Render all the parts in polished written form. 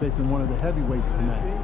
facing one of the heavyweights tonight.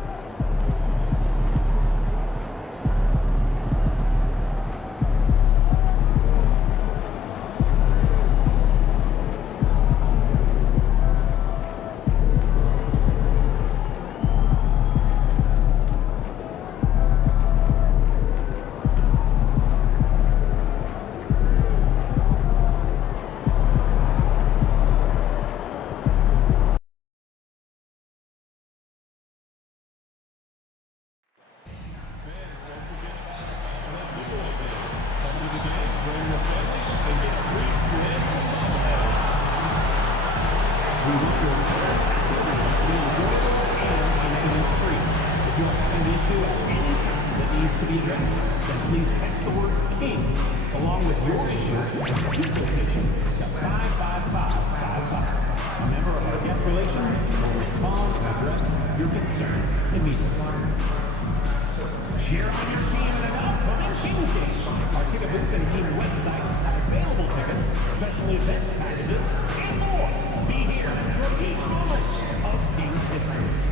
Needs to be addressed, then please text the word KINGS along with your issue and supervision to 55555. A member of our guest relations will respond and address your concern immediately. Cheer on your team in an upcoming Kings game. Our ticket booth and team website have available tickets, special events packages, and more. Be here and enjoy each moment of Kings history.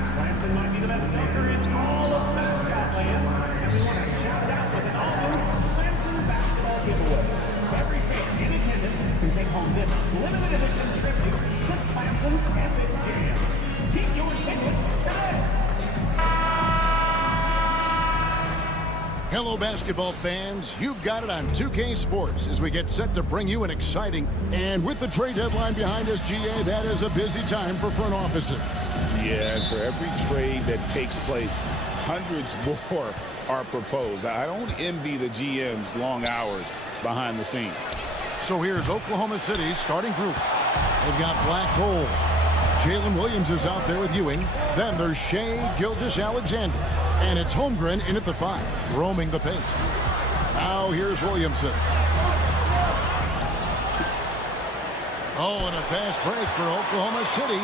Slanson might be the best maker in all of mascot land, and we want to shout it out with an all-new Slanson basketball giveaway. Every fan in attendance can take home this limited edition tribute to Slanson's epic jams. Get your tickets today. Hello, basketball fans. You've got it on 2K Sports as we get set to bring you an exciting, and with the trade deadline behind us, GA, that is a busy time for front offices. Yeah, and for every trade that takes place, hundreds more are proposed. I don't envy the GM's long hours behind the scenes. So here's Oklahoma City's starting group. They've got Black Hole. Jalen Williams is out there with Ewing. Then there's Shai Gilgeous-Alexander. And it's Holmgren in at the 5, roaming the paint. Now here's Williamson. Oh, and a fast break for Oklahoma City.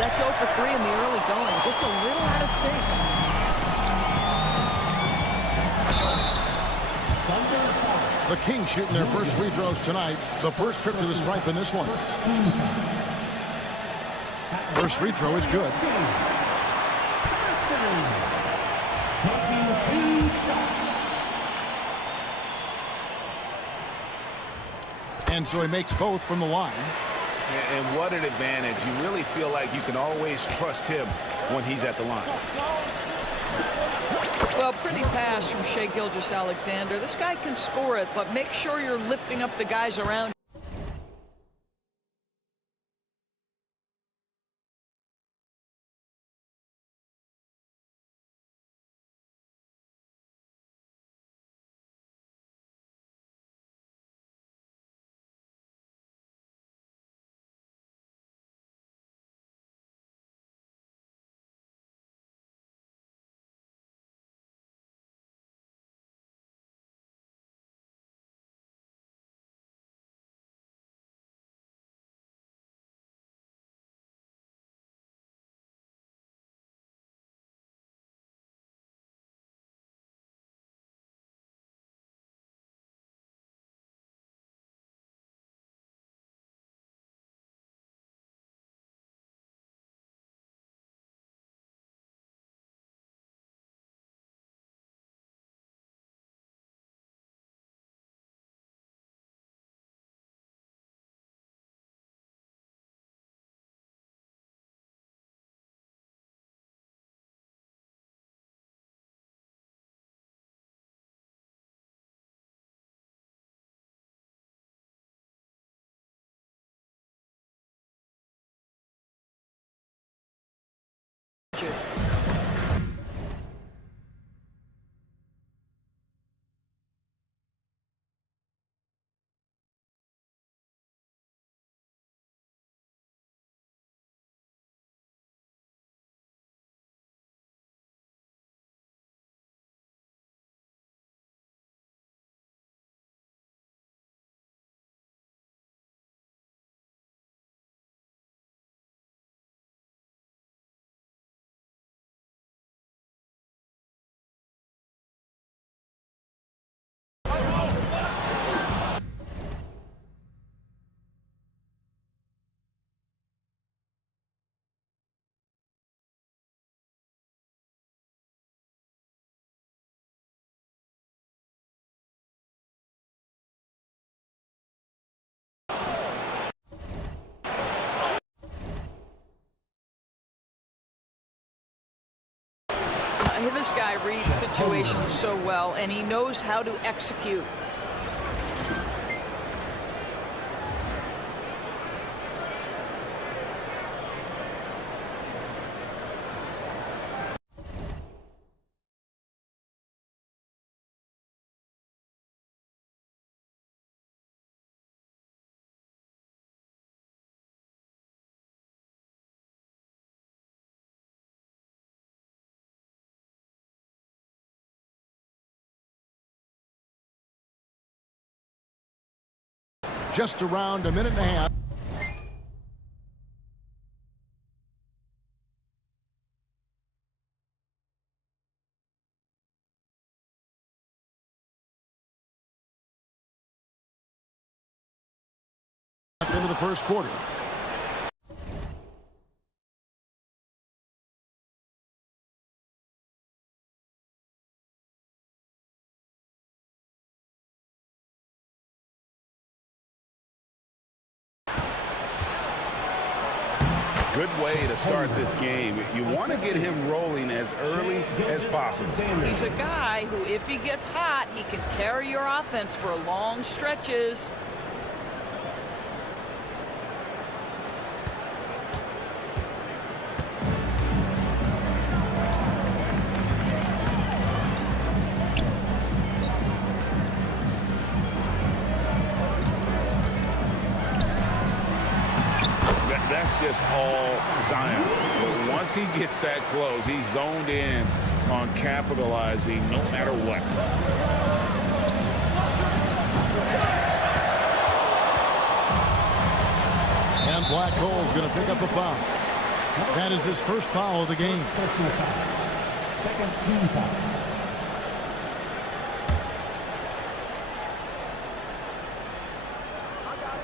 That's 0 for 3 in the early going. Just a little out of sync. The Kings shooting their first free throws tonight. The first trip to the stripe in this one. First free throw is good. Taking 2 shots. And so he makes both from the line. And what an advantage. You really feel like you can always trust him when he's at the line. Well, pretty pass from Shai Gilgeous-Alexander. This guy can score it, but make sure you're lifting up the guys around. This guy reads situations so well, and he knows how to execute. Just around a minute and a half. Into the first quarter. Good way to start this game. You want to get him rolling as early as possible. He's a guy who, if he gets hot, he can carry your offense for long stretches. That's just all Zion. But once he gets that close, he's zoned in on capitalizing no matter what. And Black Hole's going to pick up a foul. That is his first foul of the game. Personal foul. Second team foul.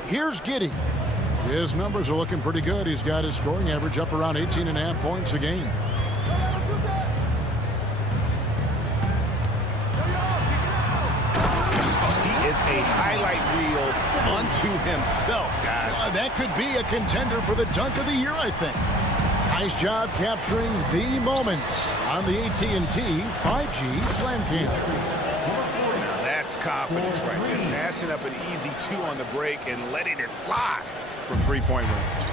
Here's Giddey. His numbers are looking pretty good. He's got his scoring average up around 18.5 points a game. He is a highlight reel unto himself, guys. That could be a contender for the dunk of the year, I think. Nice job capturing the moments on the AT&T 5G Slam Cam. That's confidence right there. Passing up an easy two on the break and letting it fly from three-point range.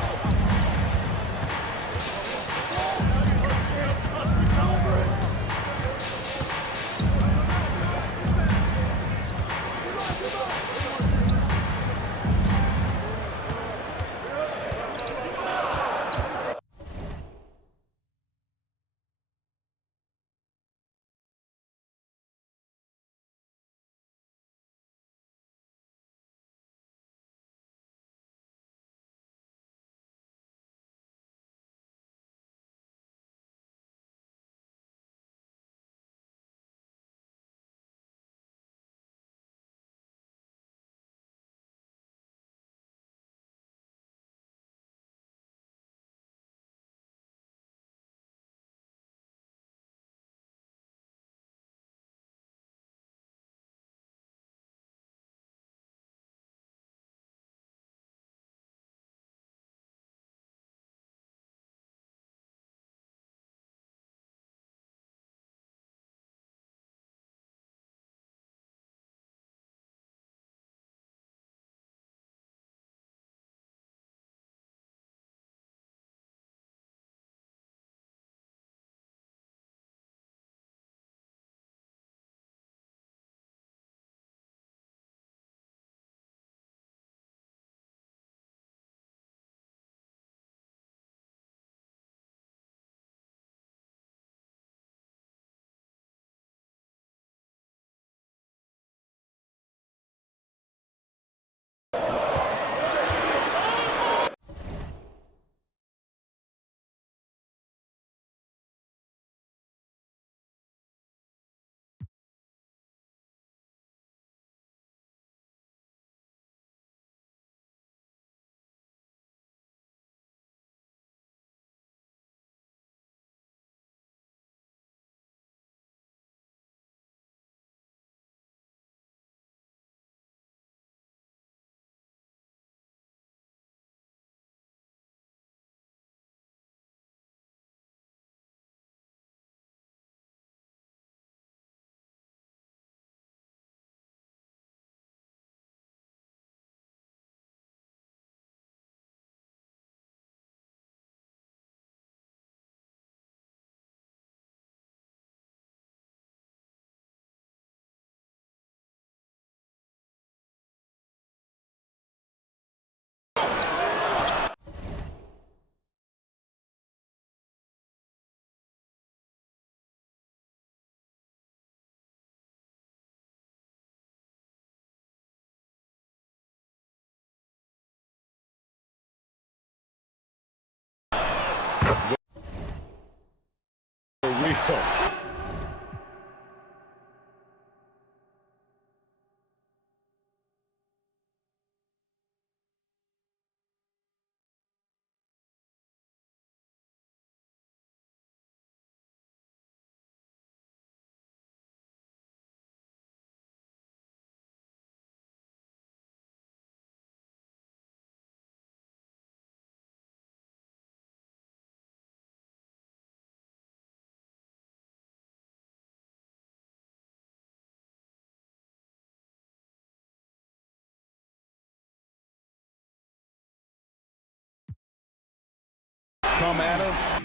Come at us.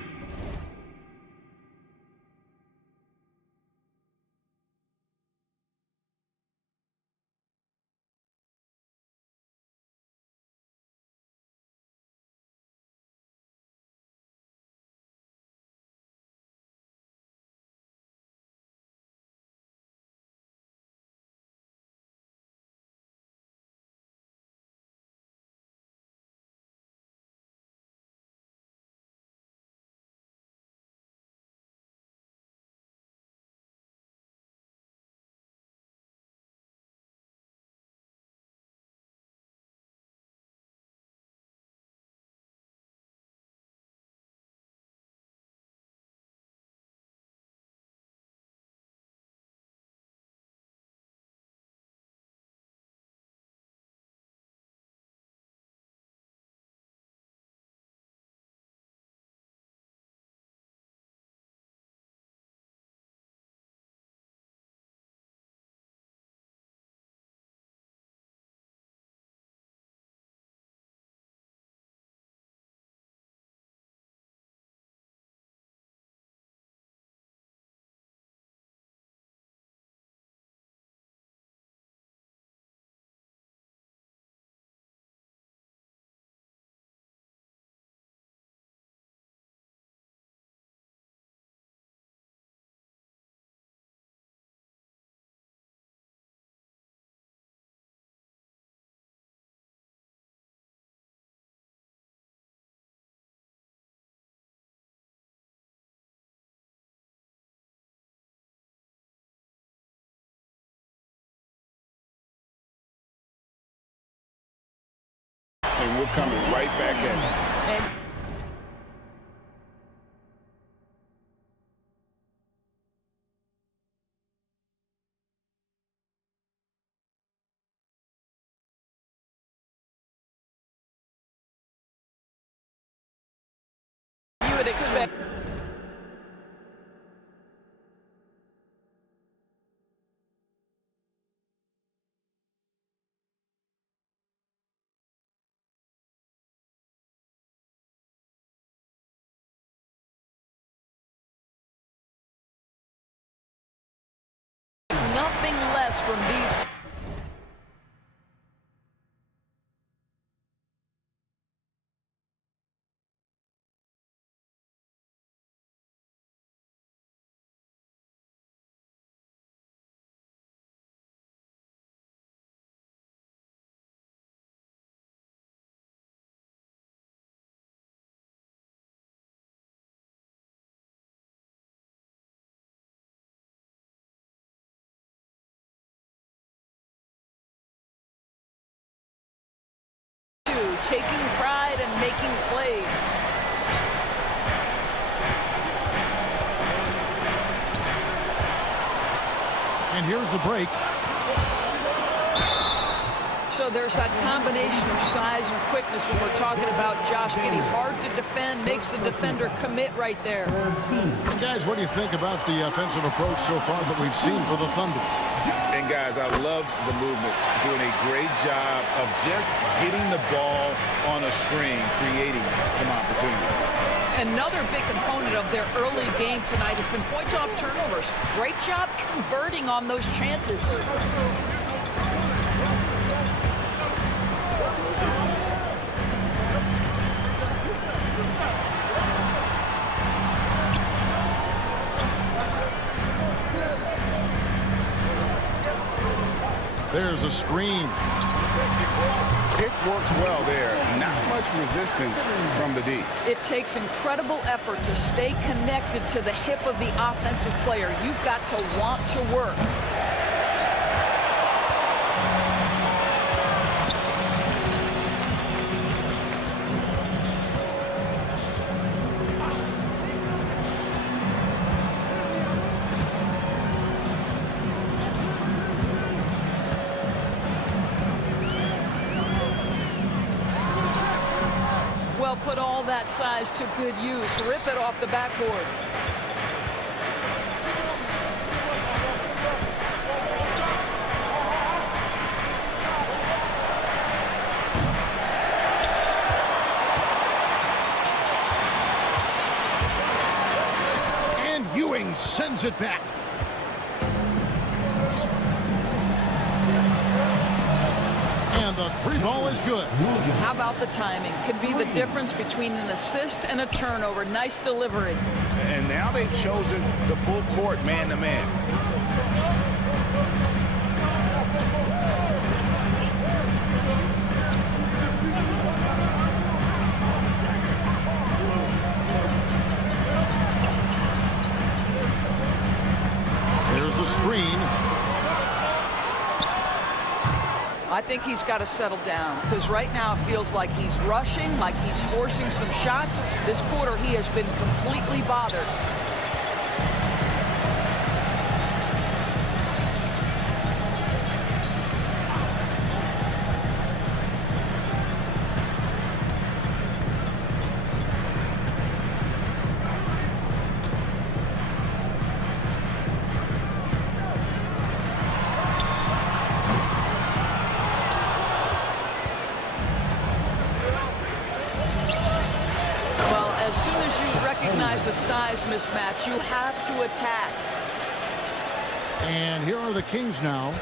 And we're coming right back at you. You would expect. Nothing less from these. Taking pride and making plays. And here's the break. So there's that combination of size and quickness when we're talking about Josh Giddey. Hard to defend, makes the defender commit right there. Guys, what do you think about the offensive approach so far that we've seen for the Thunder? And guys, I love the movement, doing a great job of just getting the ball on a string, creating some opportunities. Another big component of their early game tonight has been points off turnovers. Great job converting on those chances. There's a screen. It works well there. Not much resistance from the D. It takes incredible effort to stay connected to the hip of the offensive player. You've got to want to work. Well, put all that size to good use. Rip it off the backboard. And Ewing sends it back. And the three ball is good. How about the timing? Could be the difference between an assist and a turnover. Nice delivery. And now they've chosen the full court man-to-man. There's the screen. I think he's got to settle down because right now it feels like he's rushing, like he's forcing some shots. This quarter he has been completely bothered. As soon as you recognize the size mismatch, you have to attack. And here are the Kings now,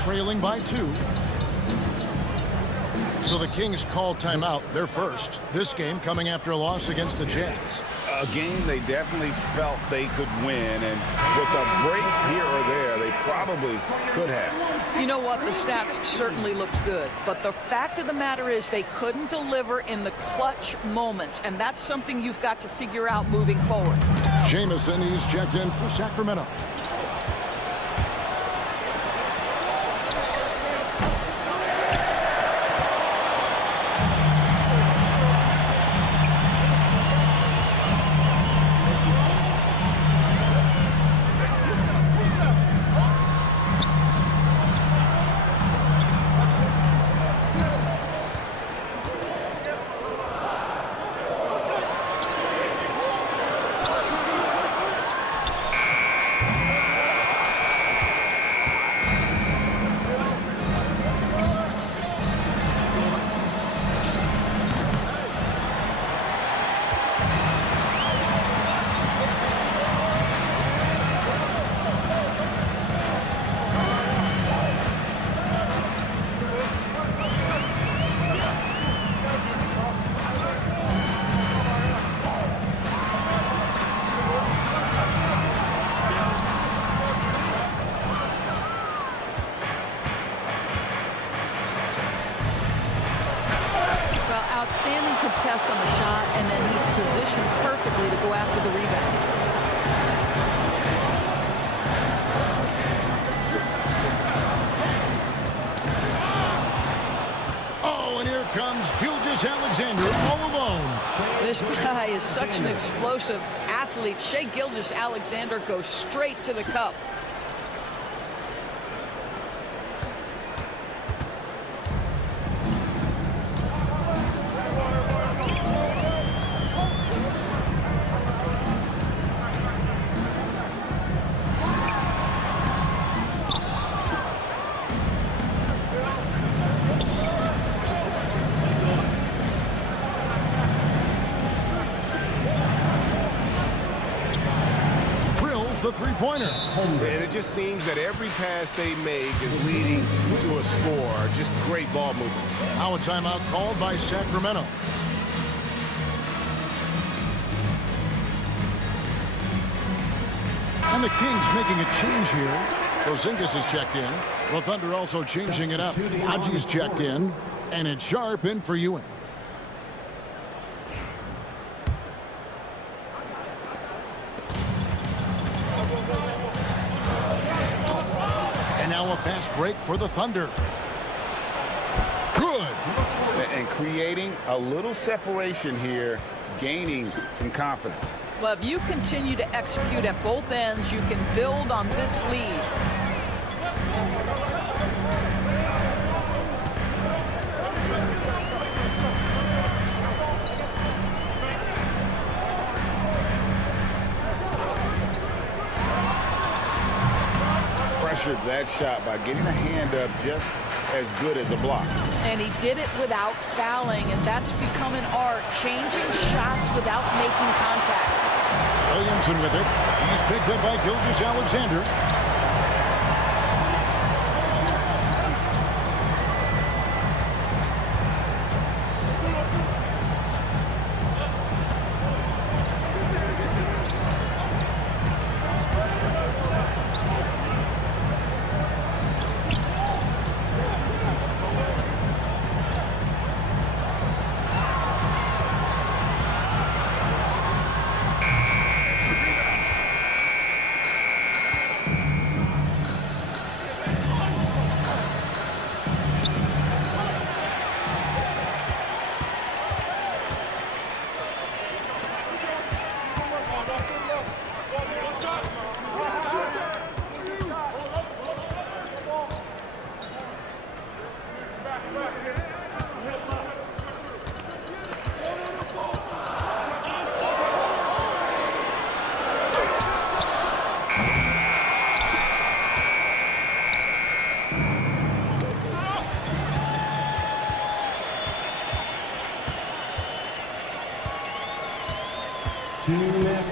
trailing by 2. So the Kings call timeout, their first. This game coming after a loss against the Jazz. A game they definitely felt they could win, and with a break here or there, they probably could have. You know what? The stats certainly looked good, but the fact of the matter is they couldn't deliver in the clutch moments, and that's something you've got to figure out moving forward. Jamison is checked in for Sacramento. Outstanding contest on the shot, and then he's positioned perfectly to go after the rebound. Oh, and here comes Gilgeous-Alexander all alone. This guy is such an explosive athlete. Shai Gilgeous-Alexander goes straight to the cup. The three-pointer. And it just seems that every pass they make is leading to a score. Just great ball movement. Now a timeout called by Sacramento. And the Kings making a change here. Porzingis is checked in. The Thunder also changing it up. Haji's checked in. And it's Sharp in for Ewing. And now a fast break for the Thunder. Good. And creating a little separation here, gaining some confidence. Well, if you continue to execute at both ends, you can build on this lead. Pressured that shot by getting a hand up just as good as a block. And he did it without fouling, and that's become an art, changing shots without making contact. Williamson with it. He's picked up by Gilgeous-Alexander.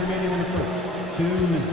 Remaining on the first. 2 minutes.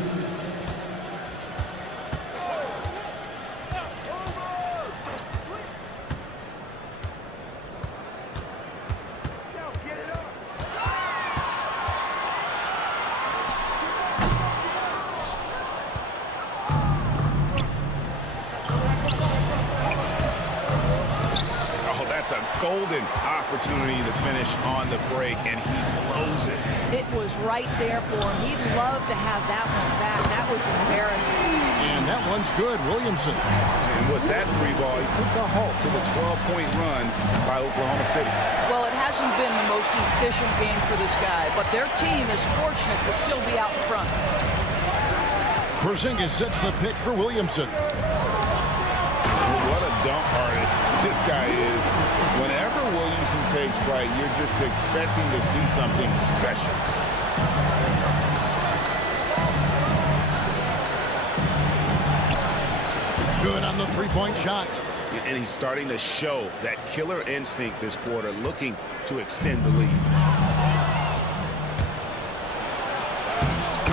Oh, that's a golden opportunity to finish on the break, and he blows it. It was right there for him. He'd love to have that one back. That was embarrassing. And that one's good. Williamson. And with that three ball, he puts a halt to the 12-point run by Oklahoma City. Well, it hasn't been the most efficient game for this guy, but their team is fortunate to still be out in front. Porzingis sets the pick for Williamson. What a dunk artist this guy is. Whenever Williamson takes flight, you're just expecting to see something special. Good on the three-point shot. And he's starting to show that killer instinct this quarter, looking to extend the lead.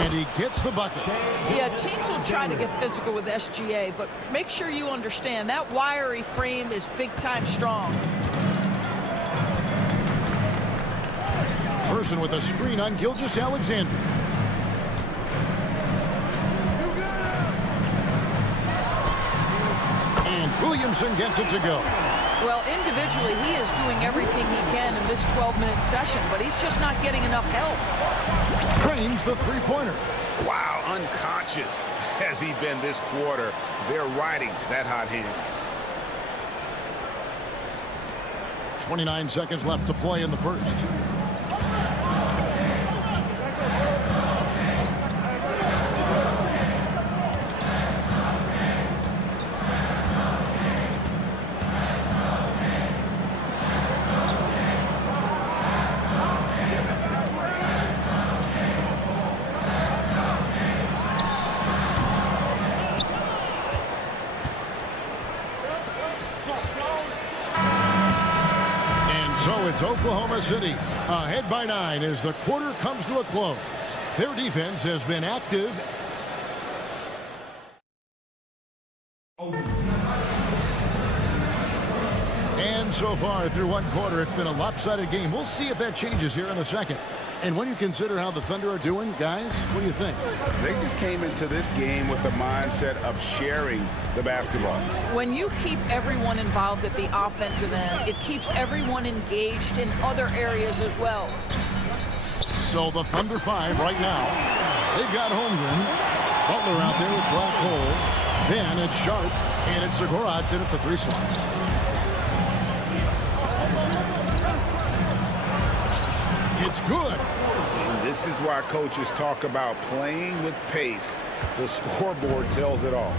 And he gets the bucket. Yeah, teams will try to get physical with SGA, but make sure you understand that wiry frame is big-time strong. Person with a screen on Gilgeous-Alexander. And Williamson gets it to go. Well, individually, he is doing everything he can in this 12-minute session, but he's just not getting enough help. Trains the three-pointer. Wow, unconscious has he been this quarter. They're riding that hot hand. 29 seconds left to play in the first. It's Oklahoma City ahead by 9 as the quarter comes to a close. Their defense has been active. And so far through one quarter, it's been a lopsided game. We'll see if that changes here in the second. And when you consider how the Thunder are doing, guys, what do you think? They just came into this game with the mindset of sharing the basketball. When you keep everyone involved at the offensive end, it keeps everyone engaged in other areas as well. So the Thunder 5 right now. They've got Holmgren. Butler out there with Black Hole. Then it's Sharp. And it's Zagorod's in at the 3 slot. It's good. And this is why coaches talk about playing with pace. The scoreboard tells it all.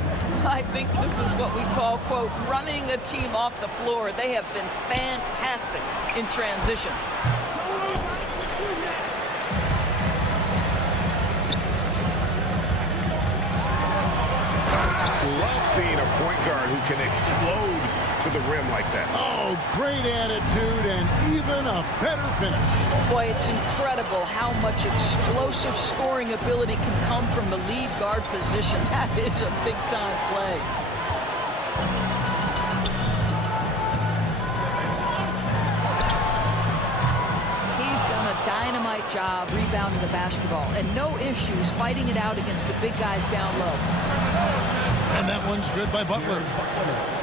I think this is what we call, quote, running a team off the floor. They have been fantastic in transition. Love seeing a point guard who can explode to the rim like that. Oh, great attitude and even a better finish. Boy, it's incredible how much explosive scoring ability can come from the lead guard position. That is a big-time play. He's done a dynamite job rebounding the basketball, and no issues fighting it out against the big guys down low. And that one's good by Butler.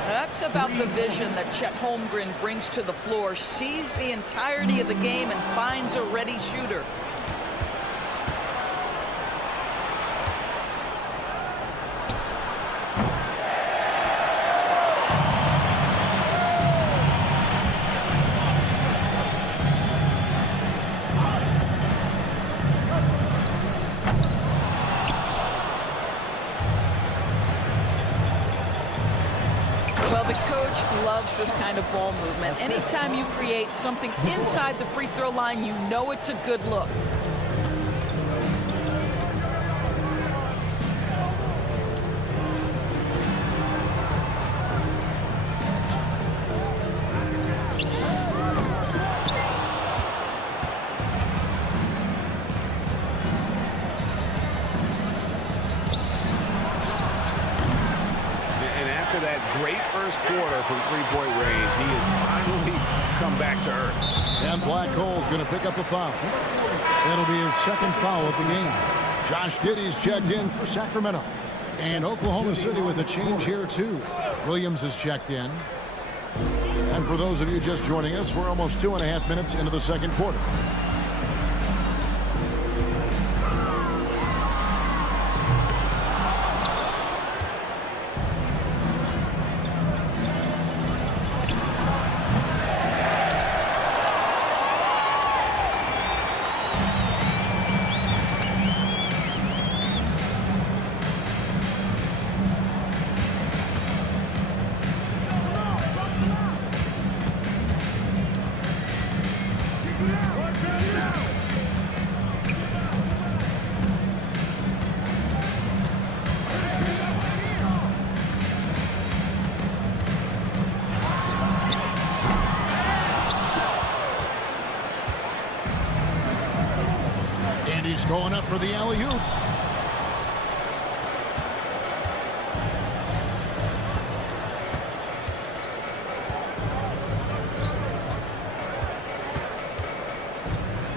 That's about the vision that Chet Holmgren brings to the floor. Sees the entirety of the game and finds a ready shooter. Loves this kind of ball movement. Anytime you create something inside the free throw line, you know it's a good look. That great first quarter from three-point range, he has finally come back to earth. And Black Hole's going to pick up a foul. That'll be his second foul of the game. Josh Giddey's checked in for Sacramento. And Oklahoma City with a change here, too. Williams is checked in. And for those of you just joining us, we're almost 2.5 minutes into the second quarter. Going up for the alley-oop.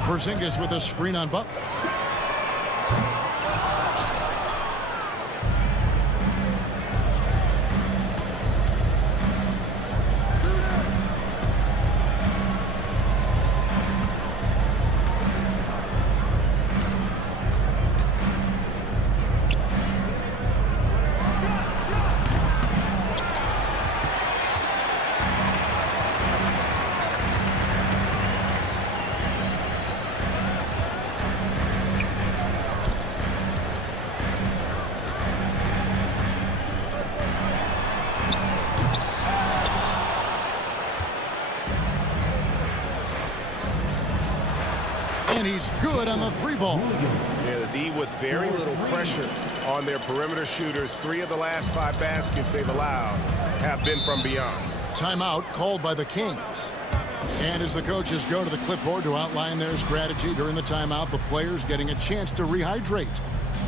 Porzingis with a screen on Butler. And he's good on the 3-ball. Yeah, the D with very little pressure on their perimeter shooters. 3 of the last 5 baskets they've allowed have been from beyond. Timeout called by the Kings. And as the coaches go to the clipboard to outline their strategy during the timeout, the players getting a chance to rehydrate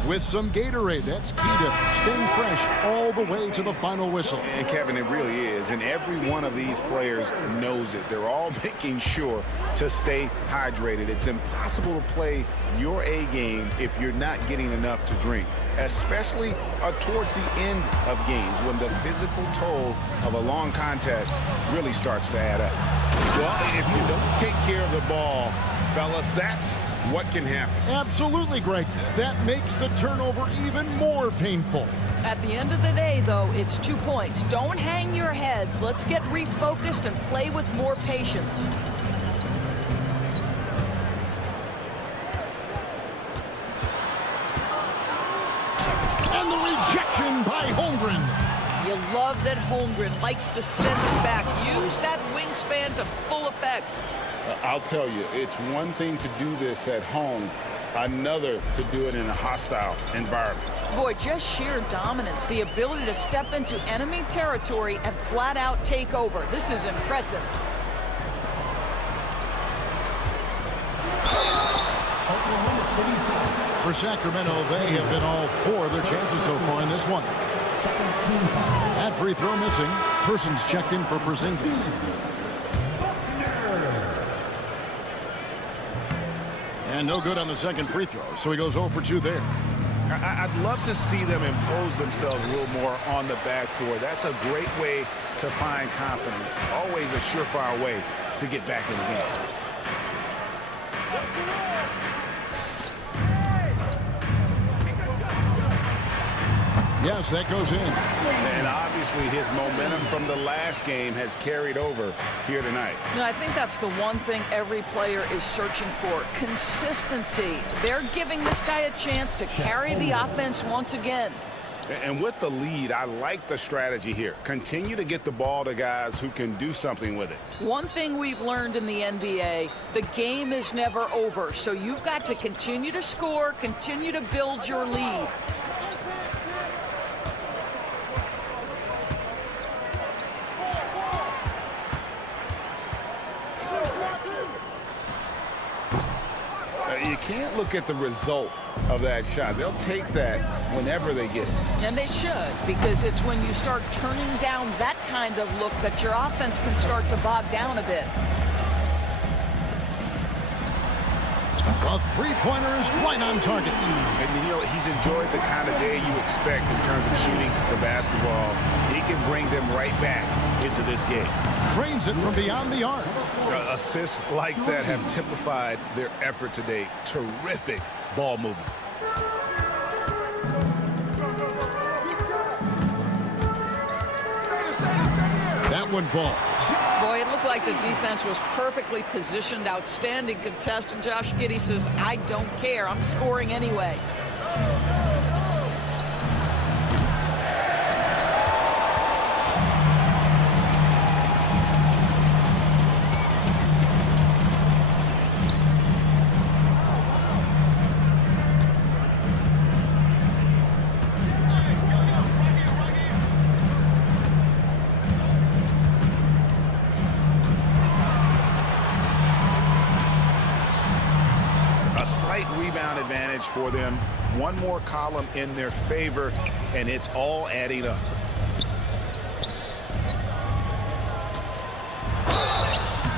with some Gatorade. That's key to staying fresh all the way to the final whistle. And Kevin, it really is. And every one of these players knows it. They're all making sure to stay hydrated. It's impossible to play your A game if you're not getting enough to drink, especially towards the end of games when the physical toll of a long contest really starts to add up. Well, if you don't take care of the ball, fellas, that's what can happen. Absolutely, Greg. That makes the turnover even more painful. At the end of the day, though, it's 2 points. Don't hang your heads. Let's get refocused and play with more patience. And the rejection by Holmgren. You love that Holmgren likes to send it back. Use that wingspan to full effect. I'll tell you, it's one thing to do this at home, another to do it in a hostile environment. Boy, just sheer dominance, the ability to step into enemy territory and flat out take over. This is impressive. Oklahoma City foul. For Sacramento, they have been all 4 of their chances so far in this one. Second team foul. That free throw missing. Person's checked in for Porzingis. And no good on the second free throw, so he goes 0 for 2 there. I'd love to see them impose themselves a little more on the backboard. That's a great way to find confidence. Always a surefire way to get back in the game. Yes, that goes in. And obviously his momentum from the last game has carried over here tonight. You know, I think that's the one thing every player is searching for, consistency. They're giving this guy a chance to carry the offense once again. And with the lead, I like the strategy here. Continue to get the ball to guys who can do something with it. One thing we've learned in the NBA, the game is never over. So you've got to continue to score, continue to build your lead. You can't look at the result of that shot. They'll take that whenever they get it. And they should, because it's when you start turning down that kind of look that your offense can start to bog down a bit. A three-pointer is right on target. And you know, he's enjoyed the kind of day you expect in terms of shooting the basketball. He can bring them right back into this game. Trains it from beyond the arc. Assists like that have typified their effort today. Terrific ball movement. That one falls. Boy, it looked like the defense was perfectly positioned. Outstanding contest. And Josh Giddey says, I don't care. I'm scoring anyway. Rebound advantage for them. One more column in their favor, and it's all adding up.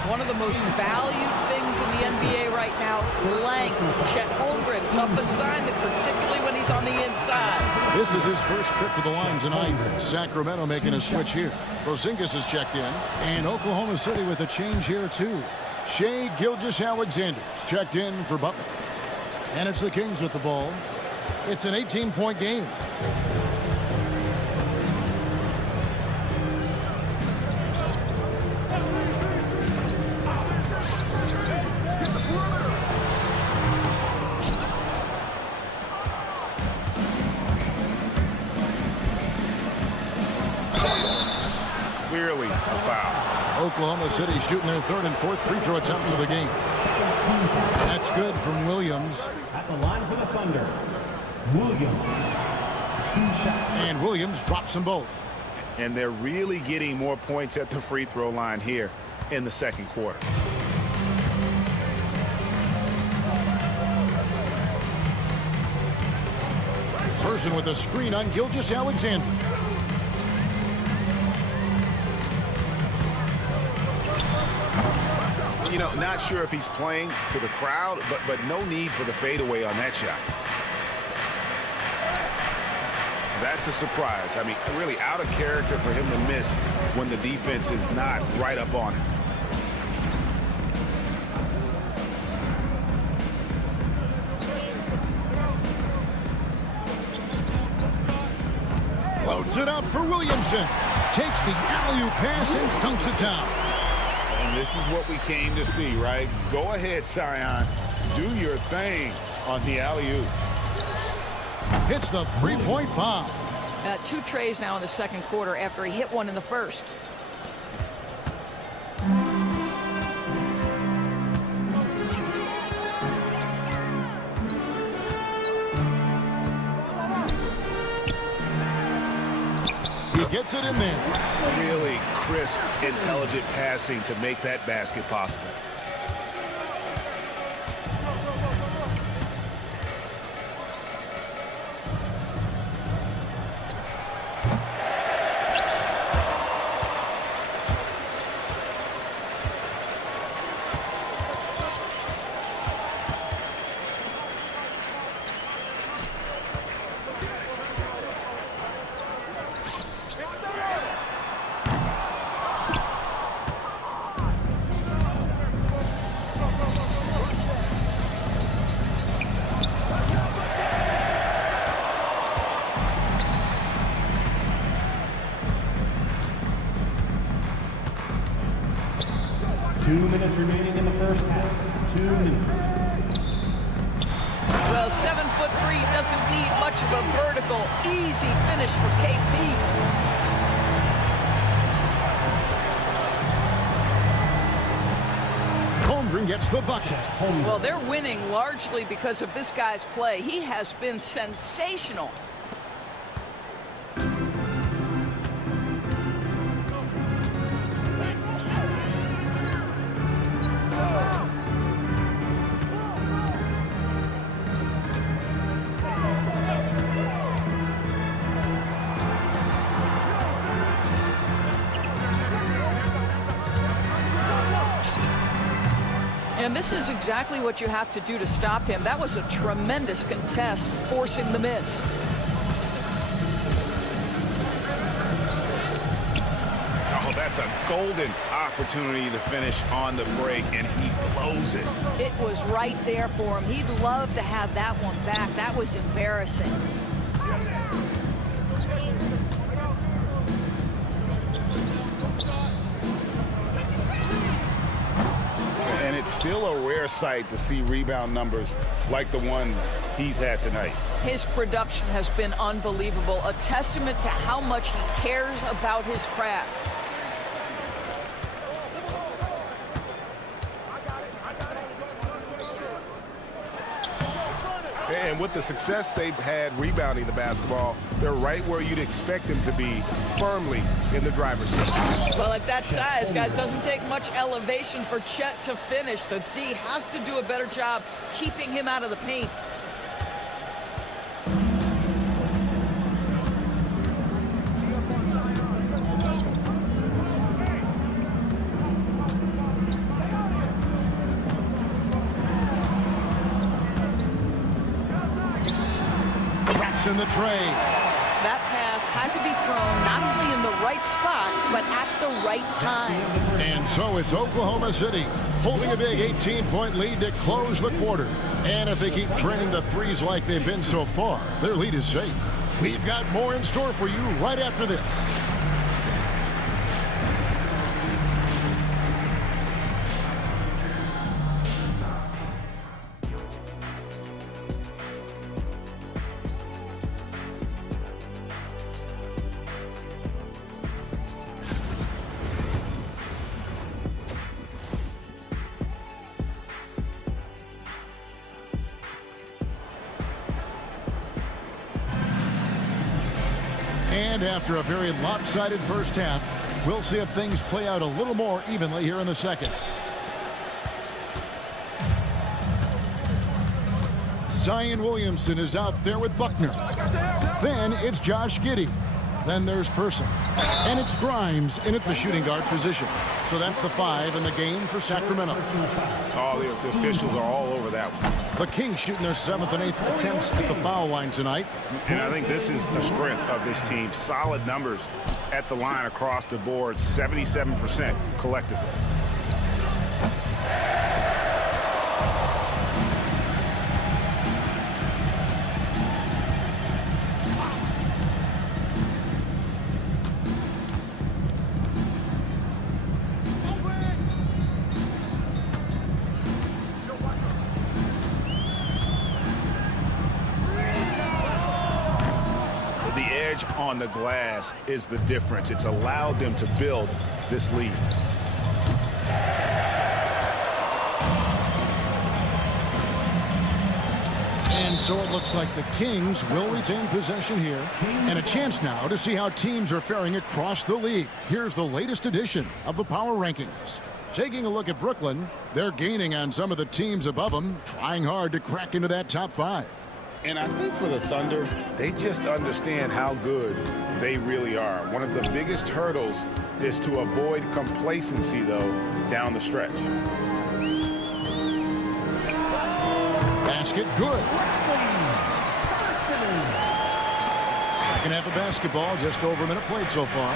One of the most valued things in the NBA right now, length. Chet Holmgren, tough assignment, particularly when he's on the inside. This is his first trip to the line tonight. Sacramento making a switch here. Porzingis is checked in, and Oklahoma City with a change here too. Shai Gilgeous-Alexander checked in for Butler. And it's the Kings with the ball. It's an 18-point game. Clearly a foul. Oklahoma City shooting their third and fourth free throw attempts of the game. That's good from Williams. At the line for the Thunder, Williams. 2 shots. And Williams drops them both. And they're really getting more points at the free throw line here in the second quarter. Person with a screen on Gilgeous-Alexander. You know, not sure if he's playing to the crowd, but no need for the fadeaway on that shot. That's a surprise. I mean, really out of character for him to miss when the defense is not right up on him. Holds it up for Williamson. Takes the alley-oop pass and dunks it down. And this is what we came to see, right? Go ahead, Zion. Do your thing on the alley-oop. Hits the three-point bomb. 2 trays now in the second quarter after he hit one in the first. He gets it in there. Really crisp, intelligent passing to make that basket possible. Minutes remaining in the first half. 2 minutes. Well, 7'3" doesn't need much of a vertical, easy finish for KP. Holmgren gets the bucket. Well, they're winning largely because of this guy's play. He has been sensational. And this is exactly what you have to do to stop him. That was a tremendous contest, forcing the miss. Oh, that's a golden opportunity to finish on the break, and he blows it. It was right there for him. He'd love to have that one back. That was embarrassing. And it's still a rare sight to see rebound numbers like the ones he's had tonight. His production has been unbelievable, a testament to how much he cares about his craft. And with the success they've had rebounding the basketball, they're right where you'd expect them to be, firmly in the driver's seat. Well, at that size, guys, doesn't take much elevation for Chet to finish. The D has to do a better job keeping him out of the paint. In the tray. That pass had to be thrown not only in the right spot, but at the right time. And so it's Oklahoma City holding a big 18-point lead to close the quarter. And if they keep draining the threes like they've been so far, their lead is safe. We've got more in store for you right after this. And after a very lopsided first half, we'll see if things play out a little more evenly here in the second. Zion Williamson is out there with Buckner. Then it's Josh Giddey. Then there's Person. And it's Grimes in at the shooting guard position. So that's the 5 in the game for Sacramento. Oh, the officials are all over that one. The Kings shooting their 7th and 8th attempts at the foul line tonight. And I think this is the strength of this team. Solid numbers at the line across the board, 77% collectively. advantage on the glass is the difference. It's allowed them to build this lead. And so it looks like the Kings will retain possession here. And a chance now to see how teams are faring across the league. Here's the latest edition of the Power Rankings. Taking a look at Brooklyn, they're gaining on some of the teams above them, trying hard to crack into that top 5. And I think for the Thunder, they just understand how good they really are. One of the biggest hurdles is to avoid complacency, though, down the stretch. Basket good. Second half of basketball, just over a minute played so far.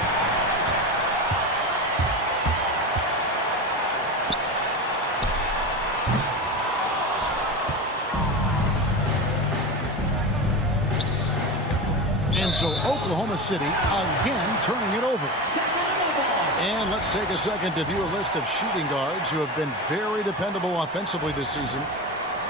And so Oklahoma City again turning it over. And let's take a second to view a list of shooting guards who have been very dependable offensively this season.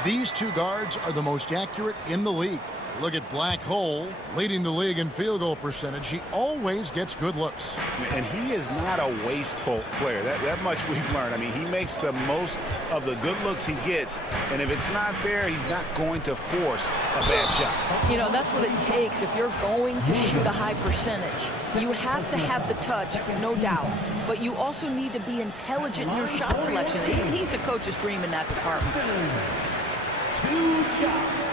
These two guards are the most accurate in the league. Look at Black Hole, leading the league in field goal percentage. He always gets good looks. And he is not a wasteful player. That much we've learned. I mean, he makes the most of the good looks he gets. And if it's not there, he's not going to force a bad shot. You know, that's what it takes if you're going to shoot a high percentage. You have to have the touch, no doubt. But you also need to be intelligent in your shot selection. He's a coach's dream in that department. 2 shots.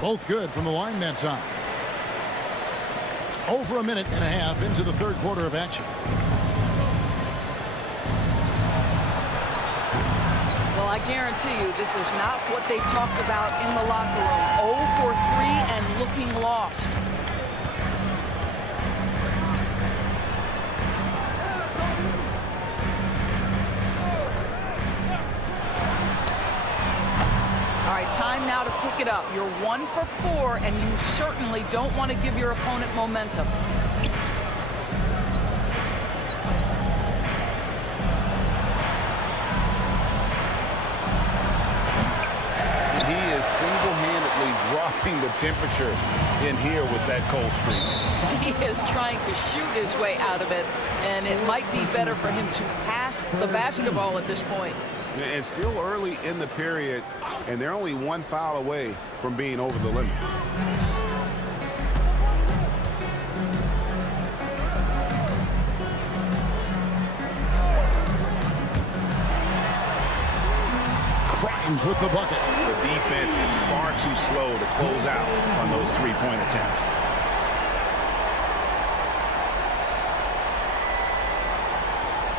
Both good from the line that time. Over a minute and a half into the third quarter of action. Well, I guarantee you this is not what they talked about in the locker room. 0 for 3 and looking lost. All right, time now to pick it up. You're 1 for 4, and you certainly don't want to give your opponent momentum. He is single-handedly dropping the temperature in here with that cold streak. He is trying to shoot his way out of it, and it might be better for him to pass the basketball at this point. And still early in the period, and they're only 1 foul away from being over the limit. Grimes with the bucket. The defense is far too slow to close out on those three-point attempts.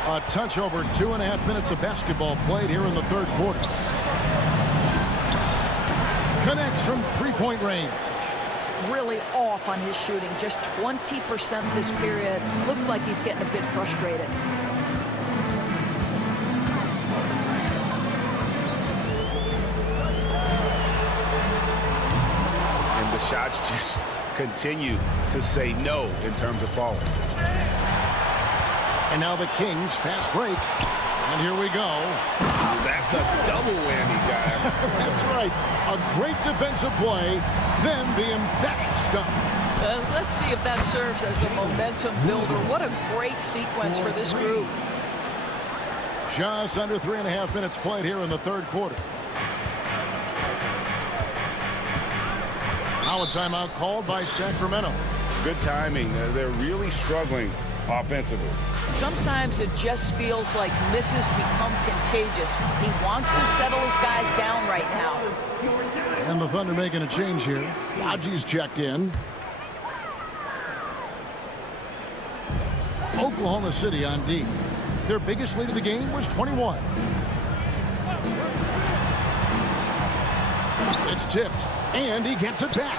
A touch over 2.5 minutes of basketball played here in the third quarter. Connects from three-point range. Really off on his shooting, just 20% this period. Looks like he's getting a bit frustrated. And the shots just continue to say no in terms of falling. And now the Kings fast break. And here we go. That's a double whammy, guys. That's right. A great defensive play, then the emphatic stop. Let's see if that serves as a momentum builder. What a great sequence for this group. Just under 3.5 minutes played here in the third quarter. Now a timeout called by Sacramento. Good timing. They're really struggling offensively. Sometimes it just feels like misses become contagious. He wants to settle his guys down right now. And the Thunder making a change here. Raji's checked in. Oklahoma City on D. Their biggest lead of the game was 21. It's tipped, and he gets it back.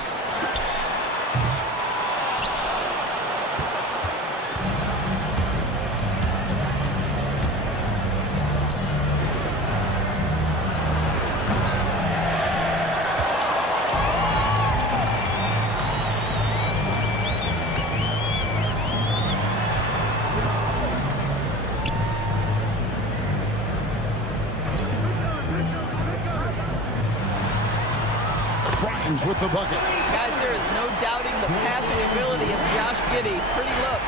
Williams with the bucket. Guys, there is no doubting the passing ability of Josh Giddey. Pretty look.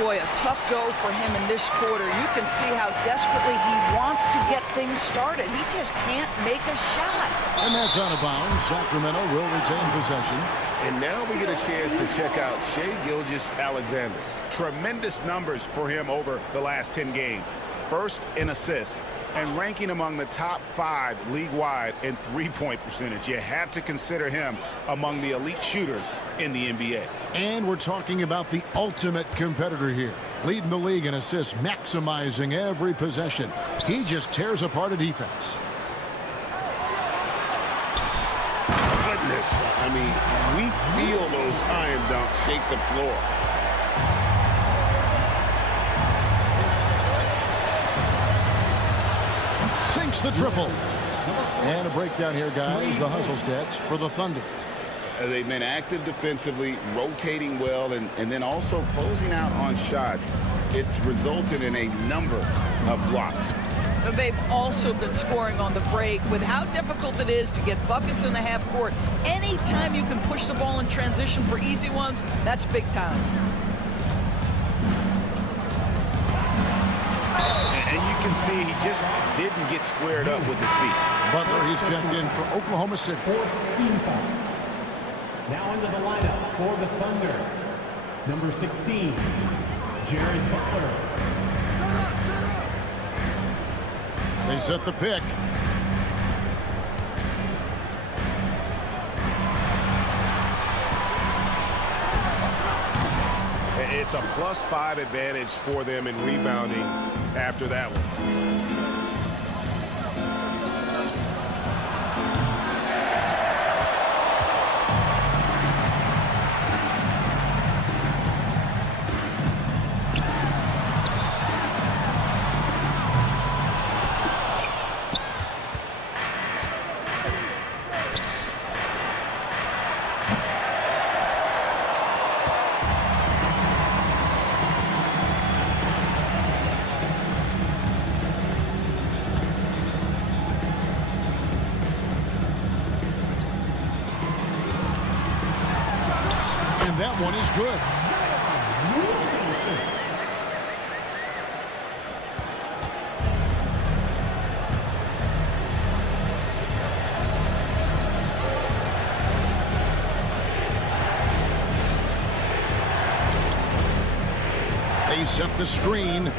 Boy, a tough go for him in this quarter. You can see how desperately he wants to get things started. He just can't make a shot. And that's out of bounds. Sacramento will retain possession. And now we get a chance to check out Shai Gilgeous-Alexander. Tremendous numbers for him over the last 10 games. First in assists and ranking among the top 5 league-wide in three-point percentage. You have to consider him among the elite shooters in the NBA. And we're talking about the ultimate competitor here. Leading the league in assists, maximizing every possession. He just tears apart a defense. Goodness, I mean, we feel those slam dunks shake the floor. Sinks the triple. And a breakdown here, guys. The hustle stats for the Thunder. They've been active defensively, rotating well, and then also closing out on shots. It's resulted in a number of blocks. But they've also been scoring on the break. With how difficult it is to get buckets in the half court, anytime you can push the ball in transition for easy ones, that's big time. And you can see he just didn't get squared up with his feet. Butler, he's checked in for Oklahoma City. Fourth team foul. Now into the lineup for the Thunder. Number 16, Jared Butler. They set the pick. It's a +5 advantage for them in rebounding after that one. And that one is good. They set the screen.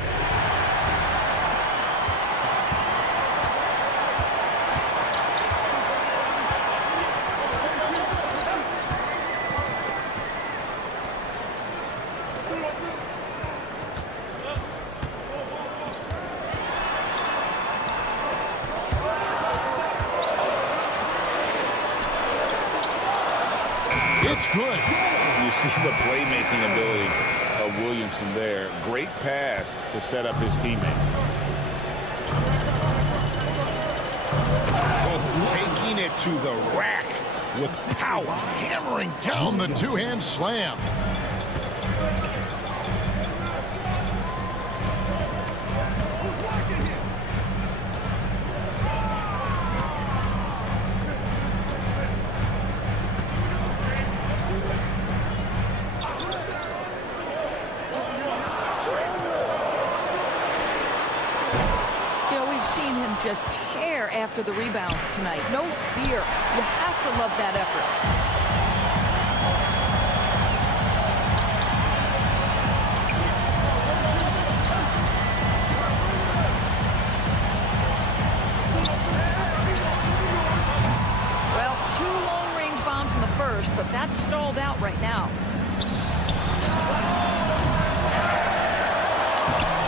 It's good. You see the playmaking ability of Williamson there. Great pass to set up his teammate. Oh, taking it to the rack with power. Hammering Down the two-hand slam. Just tear after the rebounds tonight. No fear. You have to love that effort. Well, 2 long-range bombs in the first, but that's stalled out right now.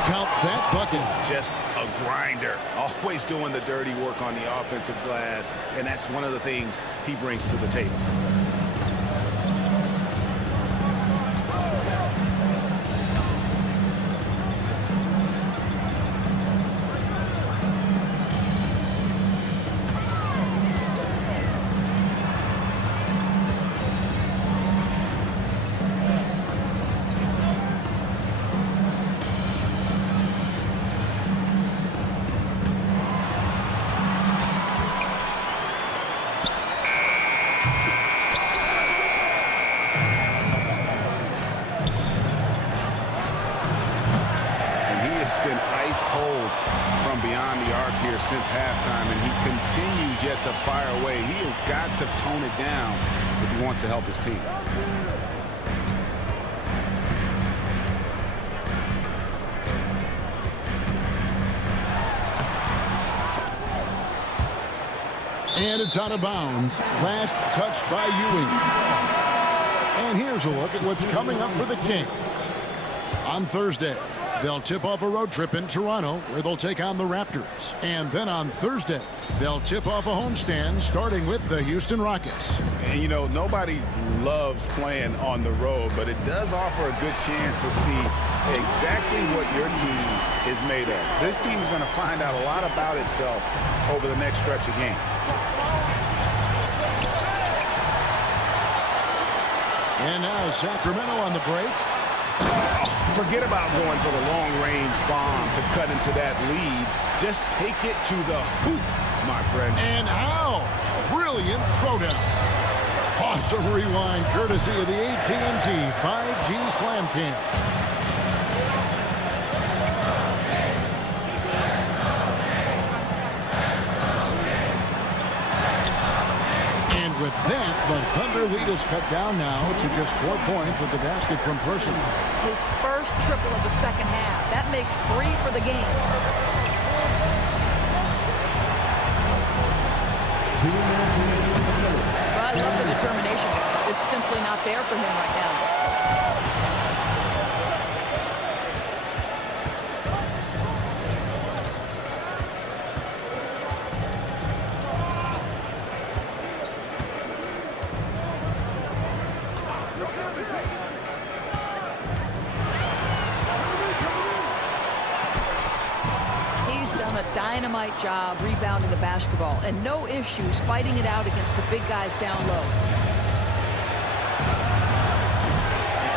Count that bucket. Just a grinder, always doing the dirty work on the offensive glass, and that's one of the things he brings to the table. since halftime, and he continues yet to fire away. He has got to tone it down if he wants to help his team. And it's out of bounds. Last touch by Ewing. And here's a look at what's coming up for the Kings. On Thursday, they'll tip off a road trip in Toronto where they'll take on the Raptors. And then on Thursday, they'll tip off a homestand starting with the Houston Rockets. And, you know, nobody loves playing on the road, but it does offer a good chance to see exactly what your team is made of. This team is going to find out a lot about itself over the next stretch of games. And now Sacramento on the break. Forget about going for the long-range bomb to cut into that lead. Just take it to the hoop, my friend. And how? Brilliant throwdown. Awesome rewind courtesy of the AT&T 5G Slam Cam. With that, the Thunder lead is cut down now to just 4 points with the basket from Person. His first triple of the second half. That makes 3 for the game. But I love the determination, guys. It's simply not there for him right now. Dynamite job rebounding the basketball and no issues fighting it out against the big guys down low.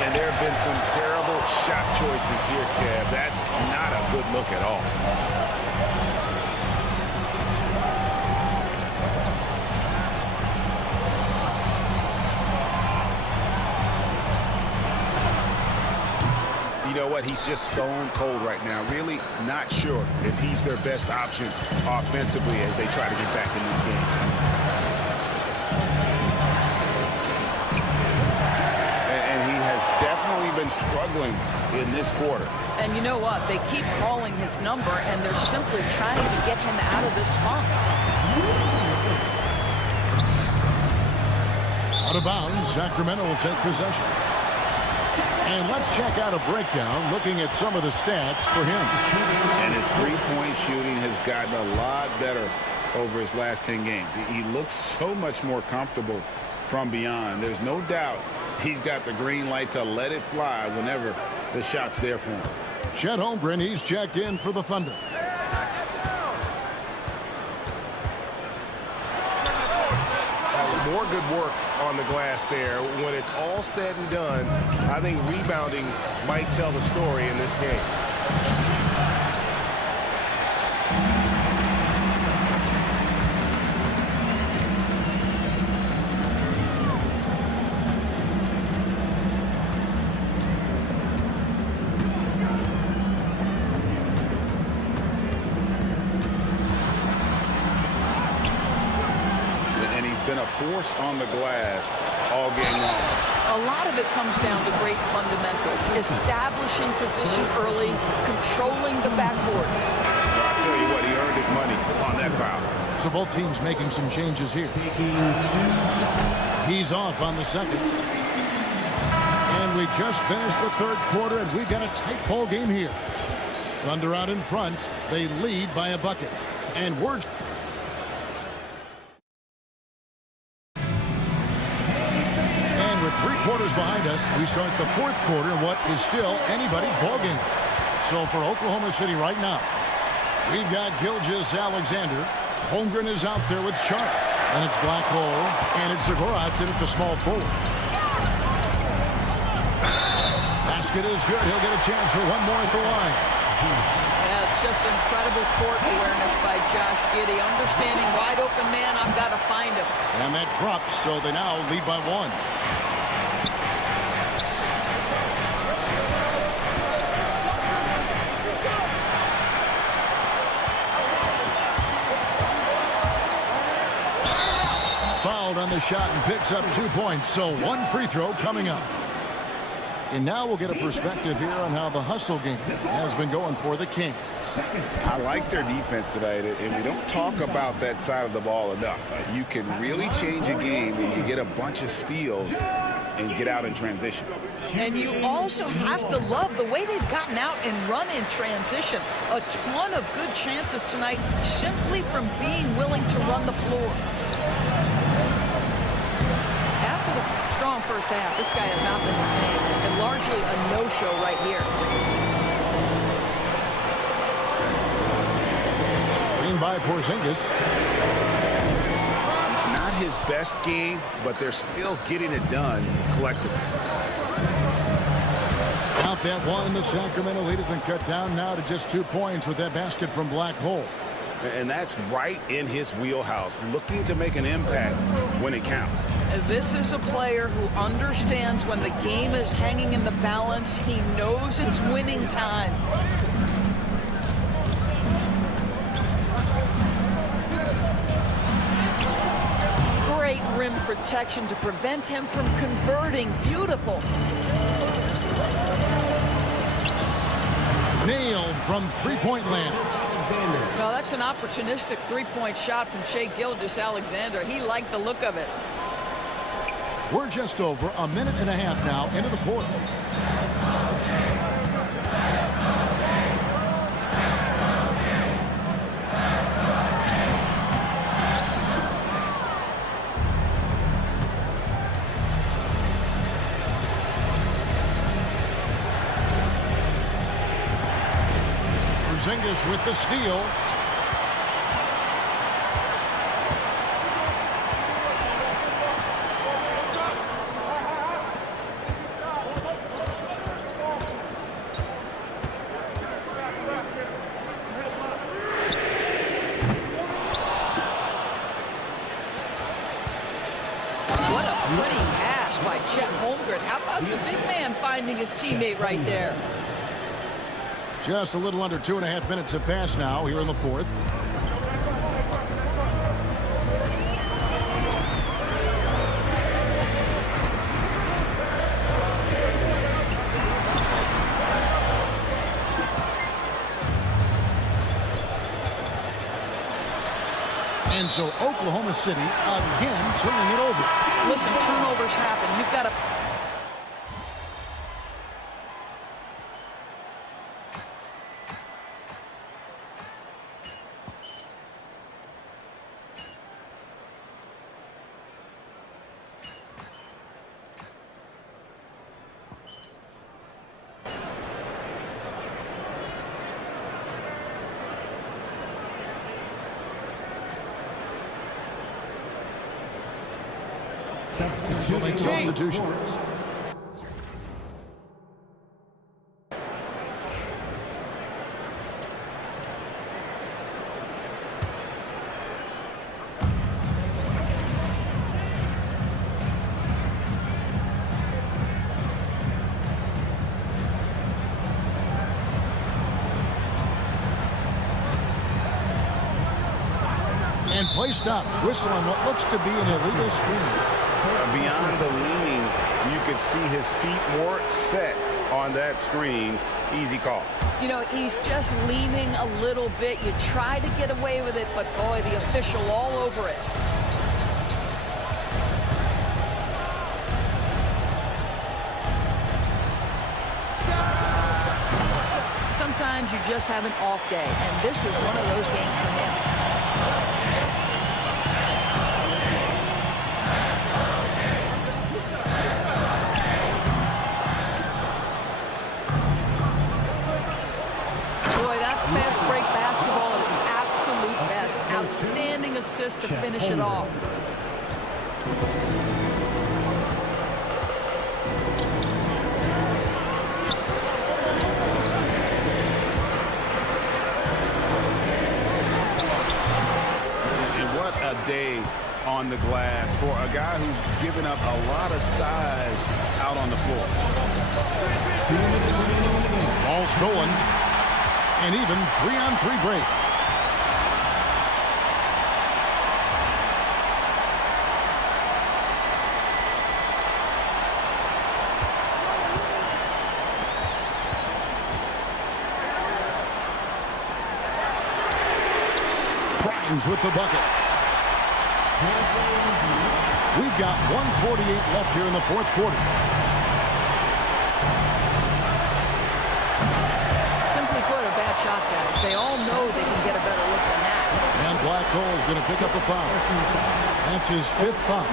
And there have been some terrible shot choices here, Kev. That's not a good look at all. You know what? He's just stone cold right now. Really not sure if he's their best option offensively as they try to get back in this game. And he has definitely been struggling in this quarter. And you know what? They keep calling his number, and they're simply trying to get him out of this funk. Out of bounds, Sacramento will take possession. And let's check out a breakdown looking at some of the stats for him. And his three-point shooting has gotten a lot better over his last 10 games. He looks so much more comfortable from beyond. There's no doubt he's got the green light to let it fly whenever the shot's there for him. Chet Holmgren, he's checked in for the Thunder. More good work on the glass there. When it's all said and done, I think rebounding might tell the story in this game. Been a force on the glass all game long. A lot of it comes down to great fundamentals, establishing position early, controlling the backboards. I'll tell you what, he earned his money on that foul. So both teams making some changes here. He's off on the second. And we just finished the third quarter, and we've got a tight ball game here. Thunder out in front. They lead by a bucket. And we're... quarters behind us, we start the fourth quarter in what is still anybody's ballgame. So for Oklahoma City right now, we've got Gilgeous-Alexander. Holmgren is out there with Sharp. And it's Black Hole. And it's Zagorac in at the small forward. Basket is good. He'll get a chance for one more at the line. Yeah, it's just incredible court awareness by Josh Giddey. Understanding wide open man, I've got to find him. And that drops, so they now lead by one. on the shot and picks up 2 points. So one free throw coming up. And now we'll get a perspective here on how the hustle game has been going for the Kings. I like their defense tonight, and we don't talk about that side of the ball enough. You can really change a game when you get a bunch of steals and get out in transition. And you also have to love the way they've gotten out and run in transition. A ton of good chances tonight simply from being willing to run the floor. After the strong first half, this guy has not been the same, and largely a no-show right here. Screen by Porzingis. Not his best game, but they're still getting it done collectively. Out that one, the Sacramento lead has been cut down now to just 2 points with that basket from Black Hole. And that's right in his wheelhouse, looking to make an impact when it counts. This is a player who understands when the game is hanging in the balance. He knows it's winning time. Great rim protection to prevent him from converting. Beautiful. Nailed from three-point land. Well, that's an opportunistic three-point shot from Shai Gilgeous-Alexander. He liked the look of it. We're just over a minute and a half now into the fourth. Porzingis with the steal. What a pretty pass by Chet Holmgren. How about the big man finding his teammate right there? Just a little under 2.5 minutes have passed now here in the fourth. And so Oklahoma City again turning it over. Listen, turnovers happen. You've got to... So make substitutions. And play stops. Whistle on what looks to be an illegal screen. Beyond the leaning, you could see his feet more set on that screen. Easy call. You know, he's just leaning a little bit. You try to get away with it, but boy, the official all over it. Sometimes you just have an off day, and this is one of those games for him. Fast break basketball at its absolute best. Outstanding assist to finish it off. And what a day on the glass for a guy who's given up a lot of size out on the floor. Ball stolen. An even 3-on-3 break. Primes with the bucket. We've got 1:48 left here in the fourth quarter. Simply put, a bad shot, guys. They all know they can get a better look than that. And Black Hole is going to pick up a foul. That's his 5th foul.